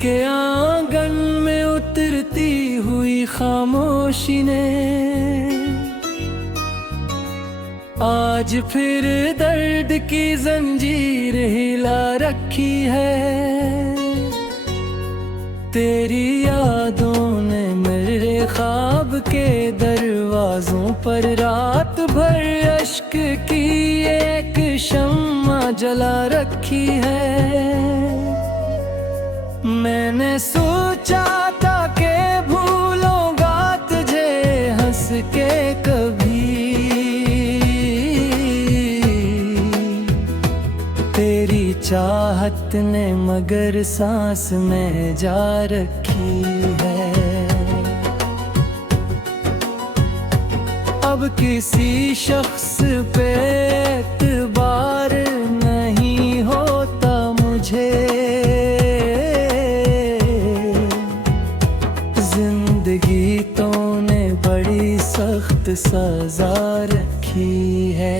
के आंगन में उतरती हुई खामोशी ने आज फिर दर्द की जंजीर हिला रखी है। तेरी यादों ने मेरे ख्वाब के दरवाजों पर रात भर अश्क की एक शम्मा जला रखी है। मैंने सोचा था कि भूलूंगा तुझे हंस के कभी, तेरी चाहत ने मगर सांस में जा रखी है। अब किसी शख्स पे एतबार नहीं होता मुझे, जिंदगी तो ने बड़ी सख्त सजा रखी है।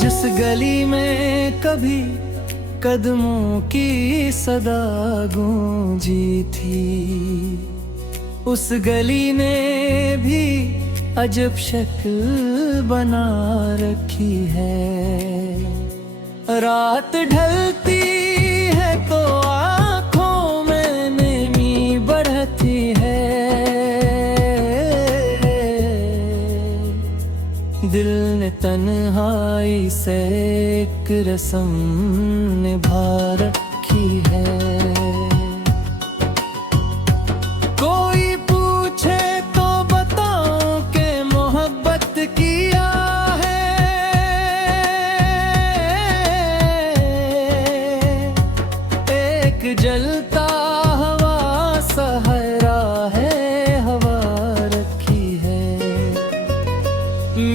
जिस गली में कभी कदमों की सदा गूंजी थी, उस गली ने भी अजब शक्ल बना रखी है। रात ढलती है तो आँखों में नमी बढ़ती है, दिल ने तन्हाई से एक रस्म निभा रखी है। कोई पूछे तो बताऊं कि मोहब्बत किया है, एक जलता हवा सहरा है हवा रखी है।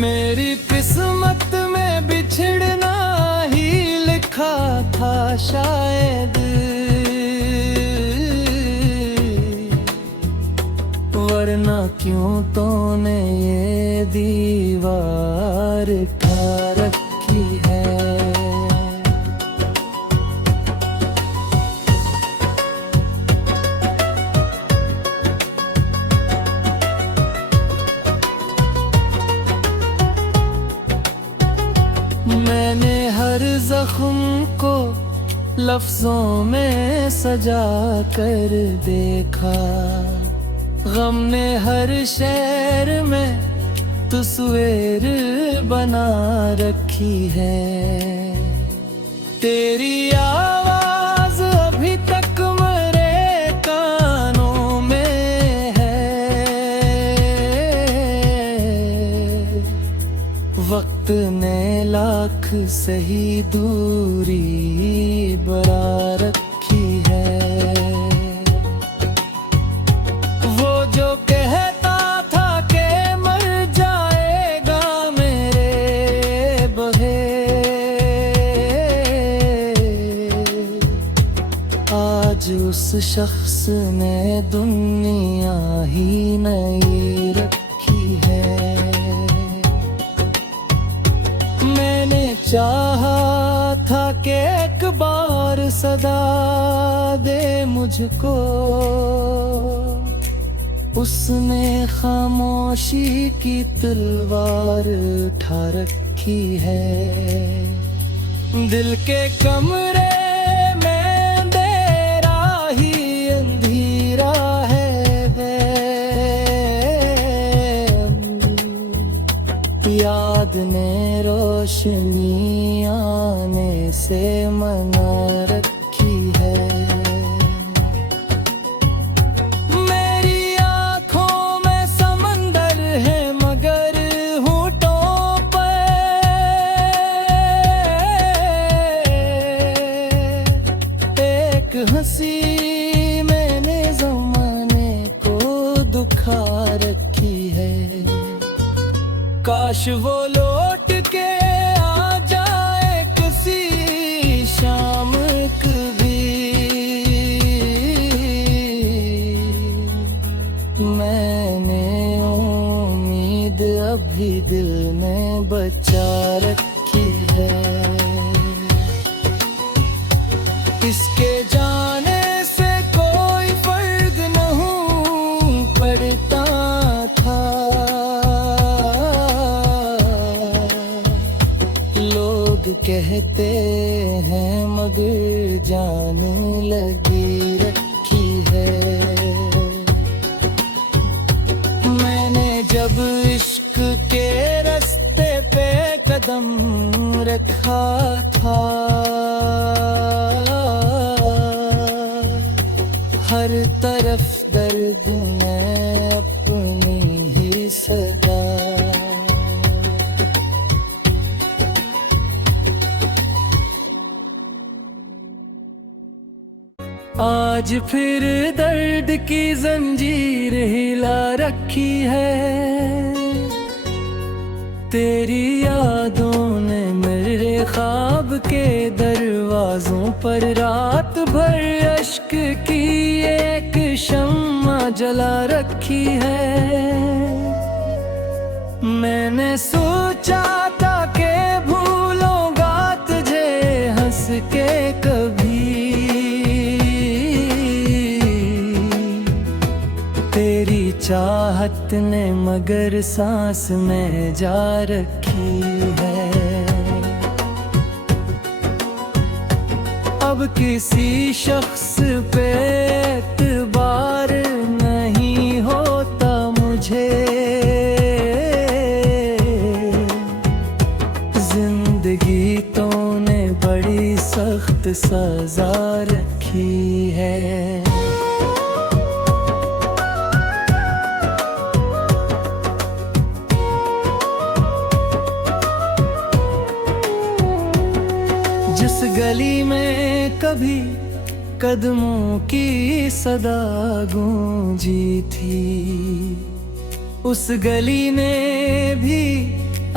मेरी किस्मत में बिछड़ना ही लिखा था शायद, वरना क्यों तूने ये दीवार खा रखी है। मैंने हर जख्म को लफ्जों में सजा कर देखा, गम ने हर शहर में तस्वीर बना रखी है। तेरी आवाज अभी तक मेरे कानों में है, वक्त ने लाख सही दूरी बरा रखी है। वो जो कहता था कि मर जाएगा मेरे बहे, आज उस शख्स ने दुनिया ही नई रखी है। मैंने चाहा था कि एक बार सदा दे मुझको, उसने खामोशी की तलवार उठा रखी है। दिल के कमरे में अंधेरा ही अंधेरा है, याद ने रोशनी आने से मना रखी है। मेरी आँखों में समंदर है मगर होठों पर एक हंसी मैंने ज़माने को दुखा रखी है। काश वो लौट के आ जाए किसी शाम कभी, मैंने अभी दिल ने बचा रखी है। इसके जाने से कोई फर्क नहीं पड़ता था। लोग कहते हैं मगर जान लगी रखी है। मैंने जब इश्क के रास्ते पे कदम रखा था, हर तरफ दर्द में अपनी ही सदा। आज फिर दर्द की जंजीर हिला रखी है। तेरी यादों ने मेरे ख्वाब के दरवाजों पर रात भर अश्क की एक शम्मा जला रखी है। मैंने सोचा था कि भूलूंगा तुझे हंस के कभी। तेरी चाहत ने मगर सांस में जा रखी है। अब किसी शख्स पे एतबार नहीं होता मुझे। जिंदगी तो ने बड़ी सख्त सजा रखी है। जिस गली में कभी कदमों की सदा गूंजी थी, उस गली ने भी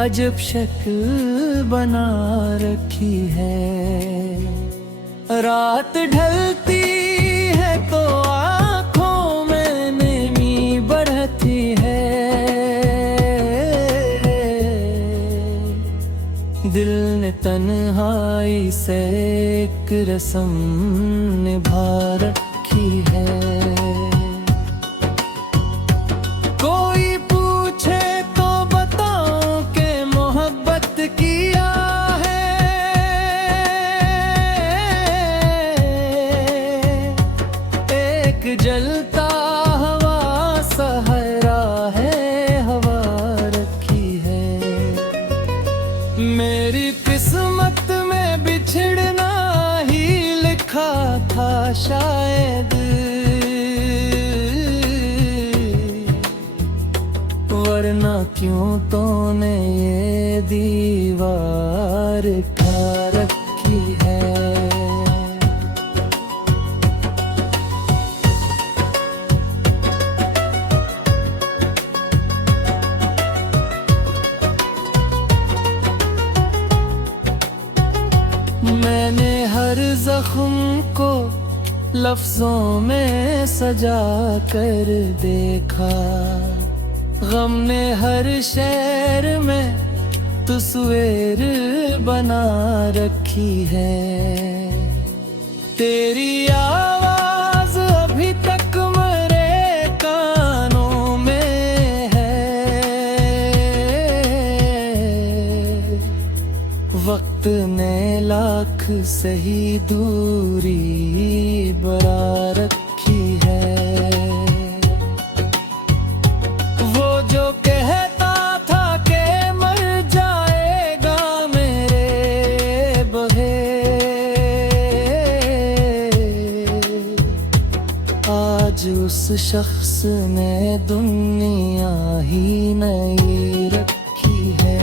अजब शक्ल बना रखी है। रात ढलती है तो आँखों में नमी बढ़ती है। दिल ने तन्हाई से एक रस्म निभा रखी है। कोई पूछे तो बताऊं कि मोहब्बत किया है। एक जलता हवा सहरा है, हवा रखी है। मेरी किस्मत में बिछड़ना ही लिखा था शायद। वरना क्यों तूने ये दीवार खा रखी है। मैंने हर जख्म को लफ्जों में सजा कर देखा। गम ने हर शेर में तस्वीर बना रखी है। तेरी आवाज अभी तक मेरे कानों में है। वक्त ने लाख सही दूरी बरा रखी है। वो जो कहता था कि मर जाएगा मेरे बहे, आज उस शख्स ने दुनिया ही नई रखी है।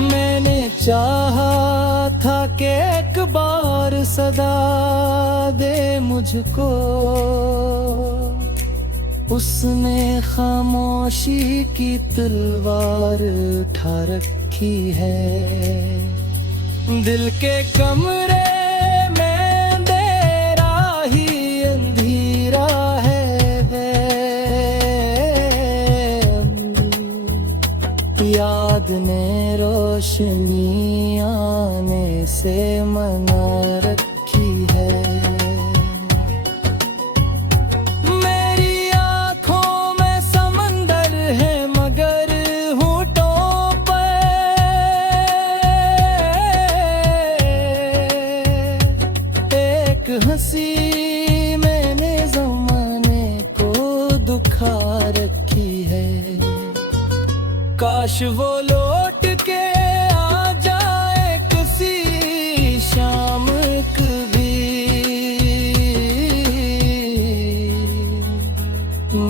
मैंने चाहा था कि एक बार सदा दे मुझको, उसने खामोशी की तलवार उठा रखी है। दिल के कमरे में अंधेरा ही अंधेरा है। खुद ने रोशनी आने से मना रखी है। मेरी आँखों में समंदर है मगर होठों पर एक हंसी मैंने ज़माने को दुखा रखी है। काश वो लौट के आ जाए किसी शाम कभी।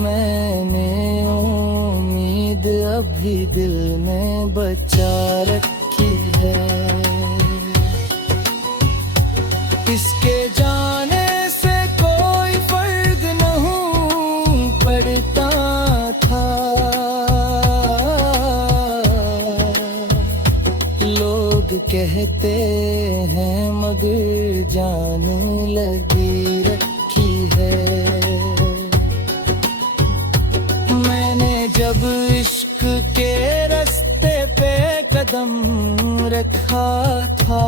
मैंने उम्मीद अभी दिल में बचा रखी है। इसके जाने से कोई फर्क नहीं पड़ता था। कहते हैं मगर जान लगी रखी है। मैंने जब इश्क के रास्ते पे कदम रखा था,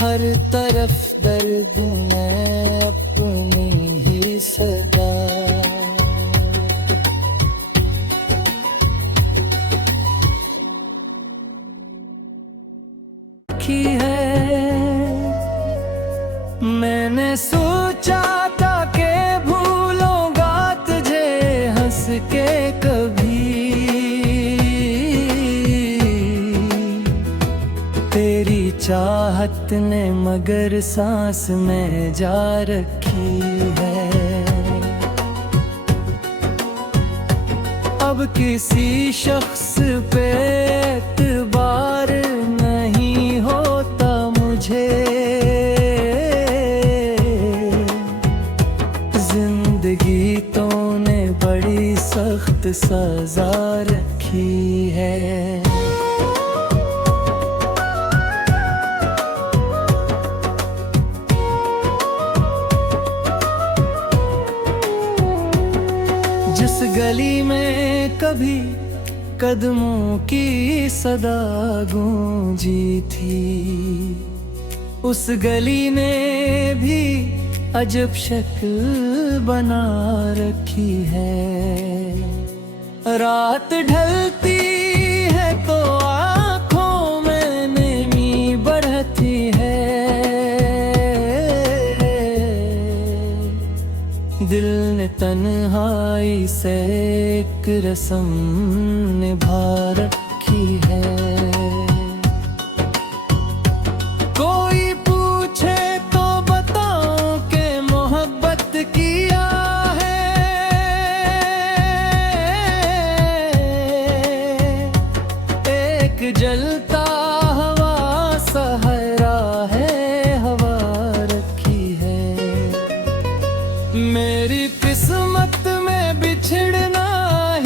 हर तरफ दर्द में अपनी ही सदा। मैंने सोचा था कि भूलूंगा तुझे हंस के कभी। तेरी चाहत ने मगर सांस में जा रखी है। अब किसी शख्स पे एतबार नहीं होता मुझे। जिंदगी तूने बड़ी सख्त सजा रखी है। जिस गली में कभी कदमों की सदा गूंजी थी, उस गली ने भी अजब शक्ल बना रखी है। रात ढलती है तो आँखों में नमी बढ़ती है। दिल ने तन्हाई से एक रस्म निभा रखी है। कोई पूछे तो बताऊं कि मोहब्बत किया है। एक जलता हवा सहरा है हवा रखी है। मेरी किस्मत में बिछड़ना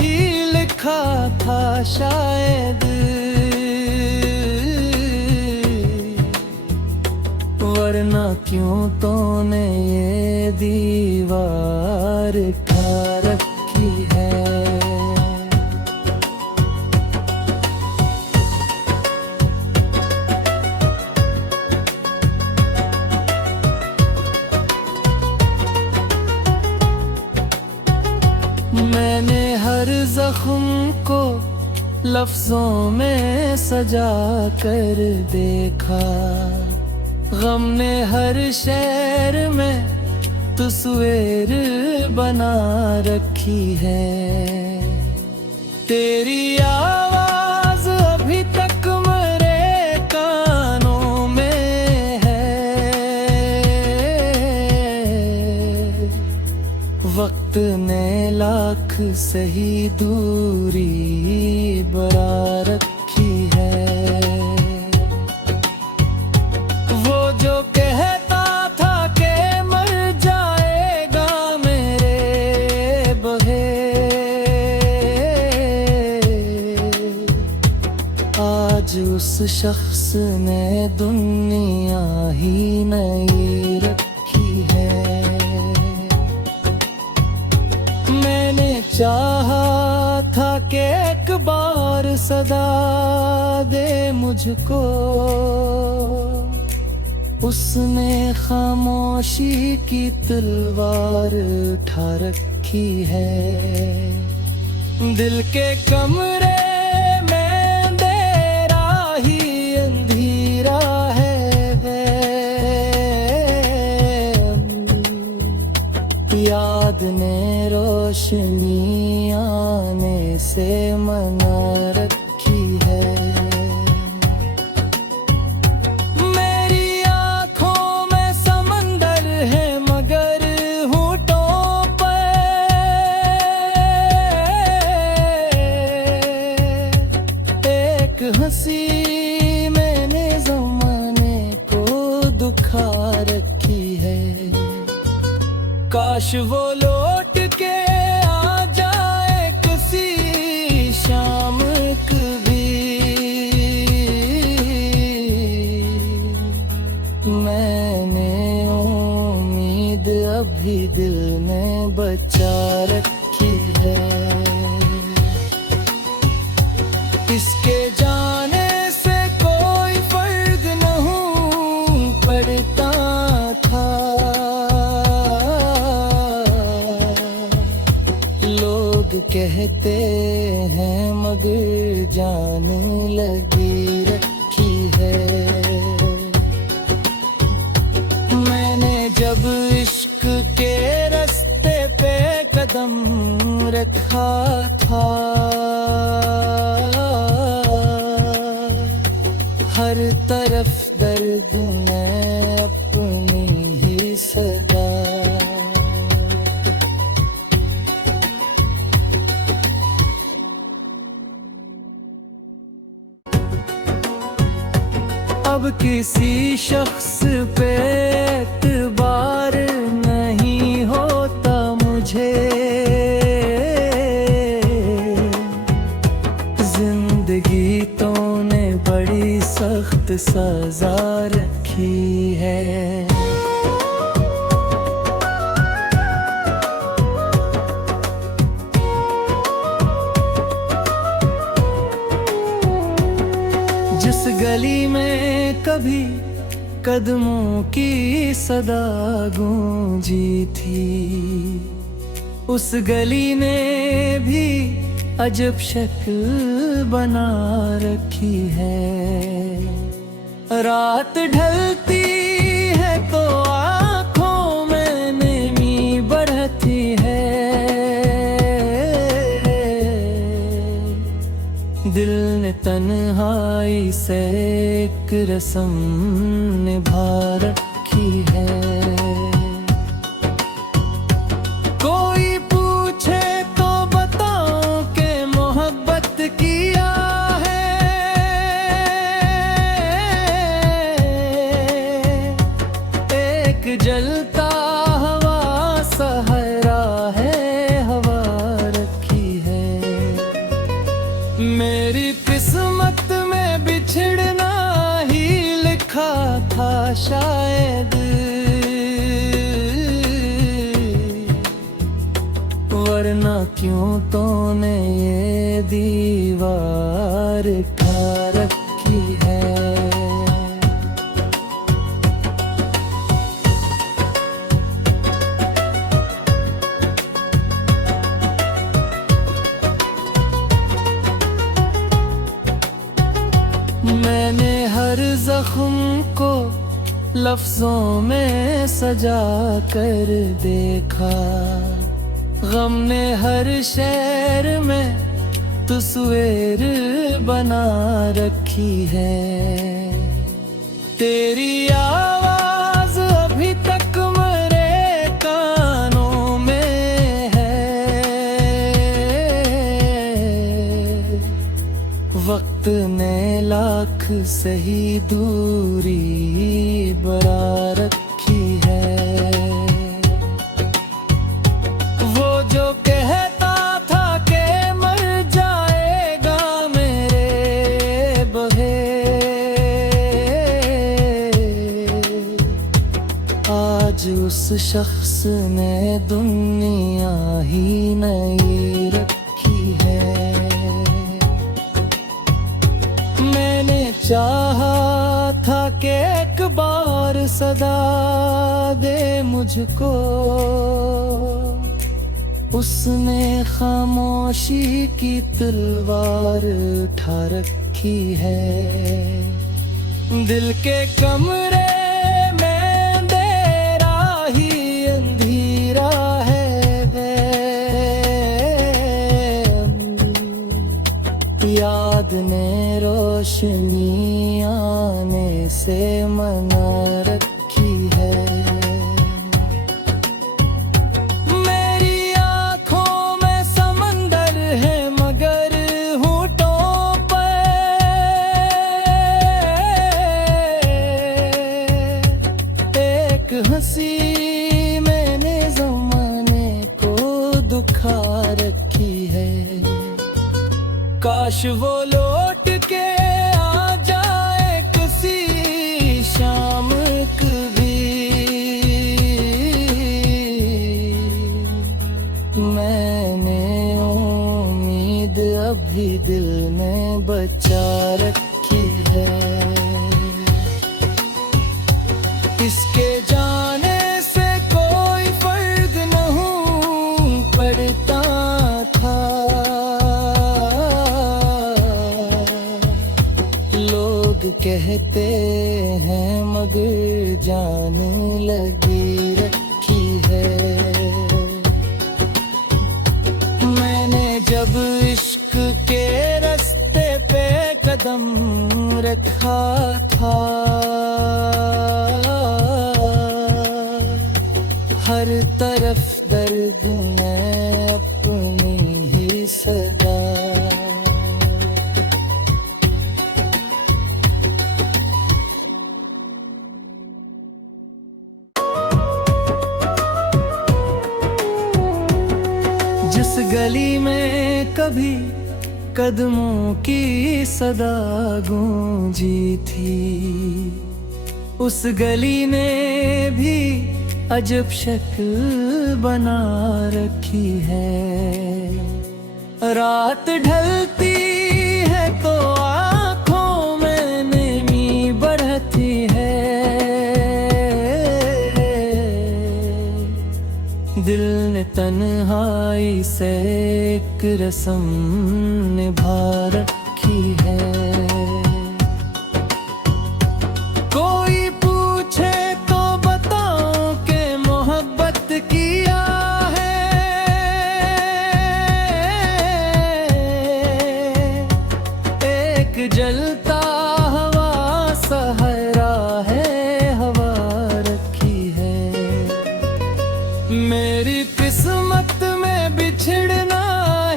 ही लिखा था शायद। वरना क्यों तूने ये दीवार खा रखी है। मैंने हर जख्म को लफ्जों में सजा कर देखा। गम ने हर शहर में तस्वीर बना रखी है। तेरी आवाज अभी तक मेरे कानों में है। वक्त ने लाख सही दूरी बरा रखी है। वो जो कहता था कि मर जाएगा मेरे बहे, आज उस शख्स ने दुनिया ही नहीं रखी है। मैंने चाहा था कि एक बार सदा दे मुझको, उसने खामोशी की तलवार उठा रखी है। दिल के कमरे में अंधेरा ही अंधेरा है, याद ने रोशनी आने से मना रखी है। मेरी आँखों में समंदर है मगर होठों पर एक हंसी मैंने ज़माने को दुखा रखी है। काश वो लौट के आ जाए किसी शाम कभी, मैंने उम्मीद अभी दिल में बचा रखी है। इसके जाने से कोई फर्क नहीं पड़ता था, कहते हैं मगर जाने लगी रखी है। मैंने जब इश्क के रास्ते पे कदम रखा था, हर तरफ दर्द में अपनी ही सदा। अब किसी शख्स पे एतबार नहीं होता मुझे, जिंदगी तो ने बड़ी सख्त सजा रखी है। जिस गली में कभी कदमों की सदा गूंजी थी, उस गली ने भी अजब शक्ल बना रखी है। रात ढलती है तो आँखों में नमी बढ़ती है, दिल ने तन्हाई से एक रस्म निभा रखी है। कोई पूछे तो बताओ कि मोहब्बत किया है, एक जलता हवा सहरा है हवा रखी है। मेरी किस्मत में बिछड़ना ही लिखा था शायद, वरना क्यों तूने ये दीवार खा रखी है। मैंने हर जख्म को लफ्जों में सजा कर देखा, गम ने हर शहर में तस्वीर बना रखी है। तेरी आवाज अभी तक मेरे कानों में है, वक्त ने लाख सही दूरी बढ़ा रखी है। वो जो कहता था कि मर जाएगा मेरे बगैर, आज उस शख्स ने दुनिया ही नहीं सदा दे मुझको, उसने खामोशी की तलवार उठा रखी है। दिल के कमरे में अंधेरा ही अंधेरा है, याद ने रोशनी आने से मना रखी है। मेरी आँखों में समंदर है मगर होठों पर एक हंसी मैंने ज़माने को दुखा रखी है। काश वो लौट के आ जाए किसी शाम कभी, मैंने उम्मीद अभी दिल में बचा रखी है। इसके जाने से कोई फर्क नहीं पड़ता था, कहते हैं मगर जान लगी रखी है। मैंने जब इश्क के रास्ते पे कदम रखा था, हर तरफ दर्द में अपनी ही सदा। जिस गली में कभी कदमों की सदा गूंजी थी, उस गली ने भी अजब शक्ल बना रखी है। रात ढलती है तो आँखों में नमी बढ़ती है, दिल ने तन्हाई से एक रस्म निभा रखी है। कोई पूछे तो बताओ कि मोहब्बत किया है, एक जलता हवा सहरा है हवा रखी है। मेरी किस्मत में बिछड़ना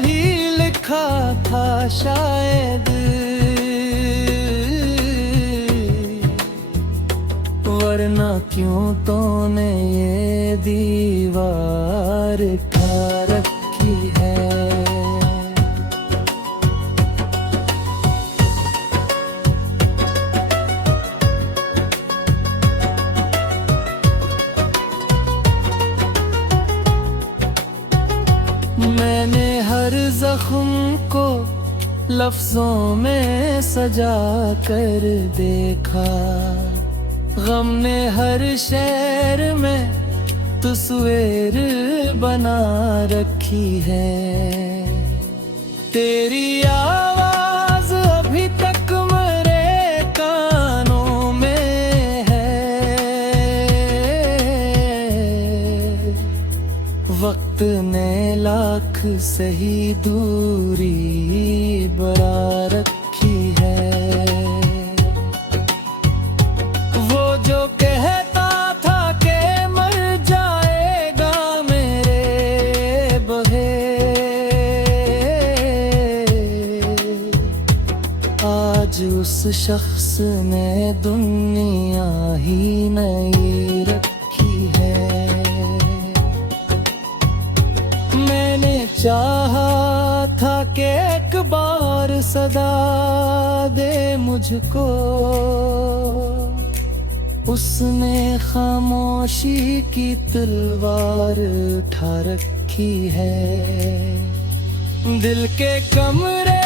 ही लिखा था शायद, वरना क्यों तूने ये दीवार खा रखी है। मैंने हर जख्म को लफ्जों में सजा कर देखा, गम ने हर शहर में तस्वीर बना रखी है। तेरी आवाज अभी तक मेरे कानों में है, वक्त ने लाख सही दूरी बरा रखी है। वो जो कहता था कि मर जाएगा मेरे बहे, आज उस शख्स ने दुनिया ही नहीं रखी है। मैंने चाहा था कि एक बार सदा दे मुझको, उसने खामोशी की तलवार उठा रखी है। दिल के कमरे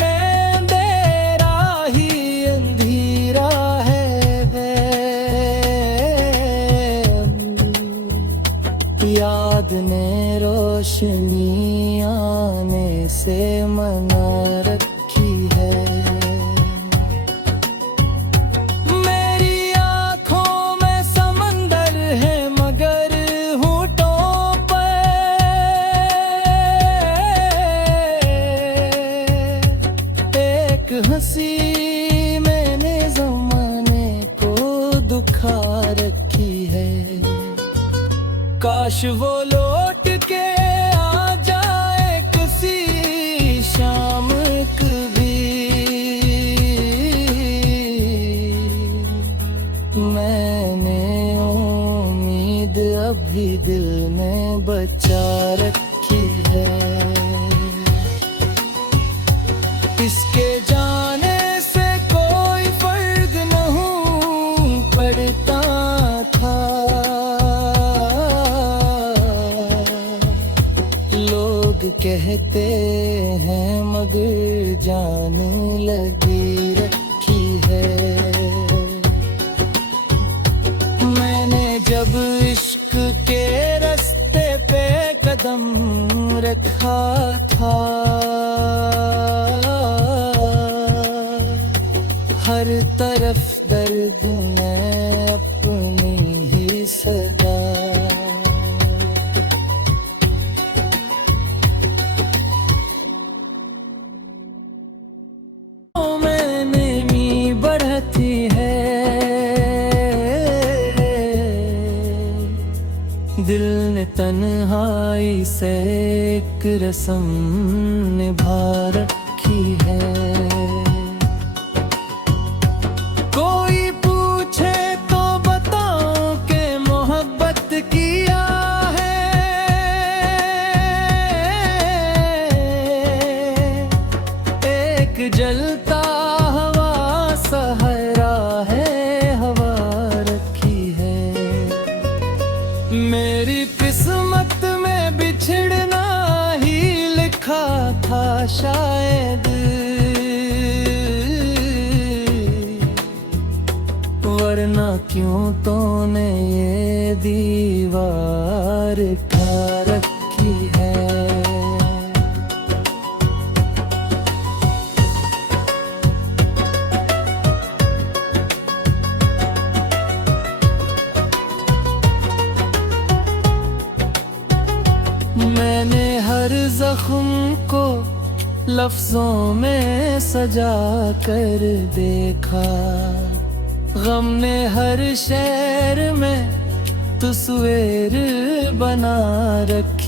में अंधेरा ही अंधेरा है, रोशनी आने से मना रखी है। मेरी आँखों में समंदर है मगर होठों पर एक हंसी मैंने ज़माने को दुखा रखी है। काश वो लौट के आ जाए किसी शाम कभी। मैंने उम्मीद अभी दिल में बचा रखी है। इसके जाने से कोई फर्क नहीं पड़ता था। लोग कहते हैं मगर जान लगी रखी है। मैंने जब इश्क के रास्ते पे कदम रखा था, हर तरफ दर्द में अपनी ही सदा। मैंने मी बढ़ती है, दिल ने तन्हाई से एक रस्म निभा रखी है। कोई पूछे तो बताऊं कि मोहब्बत किया है। एक जलता हवा सहरा है हवा रखी है। मेरी किस्मत में बिछड़ना ही लिखा था शायद, वरना क्यों तूने ये दीवार खा रखी है। मैंने हर जख्म को लफ्जों में सजा कर देखा। गम ने हर शहर में तस्वीर बना रखी।